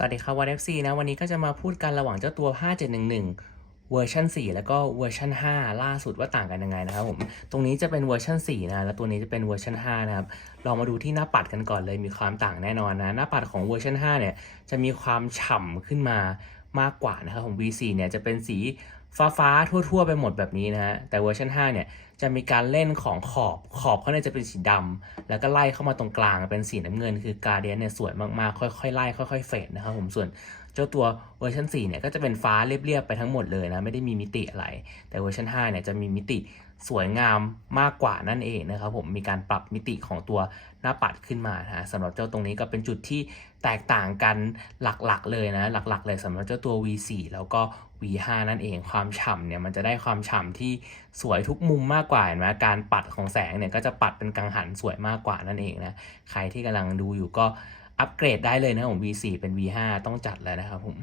สวัสดีครับวัน FC นะ วันนี้ก็จะมาพูดกันระหว่างเจ้าตัว 5711 เวอร์ชัน4 แล้วก็เวอร์ชัน5 ล่าสุดว่าต่างกันยังไงนะครับผม ตรงนี้จะเป็นเวอร์ชัน4นะแล้วตัวนี้จะเป็นเวอร์ชัน5นะครับ ลองมาดูที่หน้าปัดกันก่อนเลยมีความต่างแน่นอนนะ หน้าปัดของเวอร์ชัน5เนี่ยจะมีความฉ่ำขึ้นมา มากกว่านะครับของ V4 เนี่ยจะเป็นสีฟ้าฟ้าๆ ทั่ว ๆ ไปหมดแบบนี้นะฮะ แต่เวอร์ชัน5เนี่ยจะมีการเล่นของขอบ ขอบเขาเนี่ยจะเป็นสีดำแล้วก็ไล่เข้ามาตรงกลางเป็นสีน้ำเงิน คือการเดียนเนี่ยสวยมากๆ ค่อยๆ ไล่ค่อยๆ เฟดนะครับผม ส่วน จ้าตัวเวอร์ชัน4เนี่ยก็จะเป็นฟ้าเรียบๆไปทั้งหมดเลยนะไม่ได้มีมิติอะไร แต่เวอร์ชัน5เนี่ยจะมีมิติสวยงามมากกว่านั่นเองนะครับผมมีการปรับมิติของตัวหน้าปัดขึ้นมานะสำหรับเจ้าตรงนี้ก็เป็นจุดที่แตกต่างกันหลักๆเลยนะ หลักๆ เลยสำหรับเจ้าตัว V4 แล้วก็ V5 นั่นเองความฉ่ำเนี่ยมันจะได้ความฉ่ำที่สวยทุกมุมมากกว่าเห็นไหมการปัดของแสงเนี่ยก็จะปัดเป็นกังหันสวยมากกว่านั่นเองนะใครที่กำลังดูอยู่ก็ อัปเกรดได้เลยนะผม V4 เป็น V5 ต้องจัดแล้วนะครับผม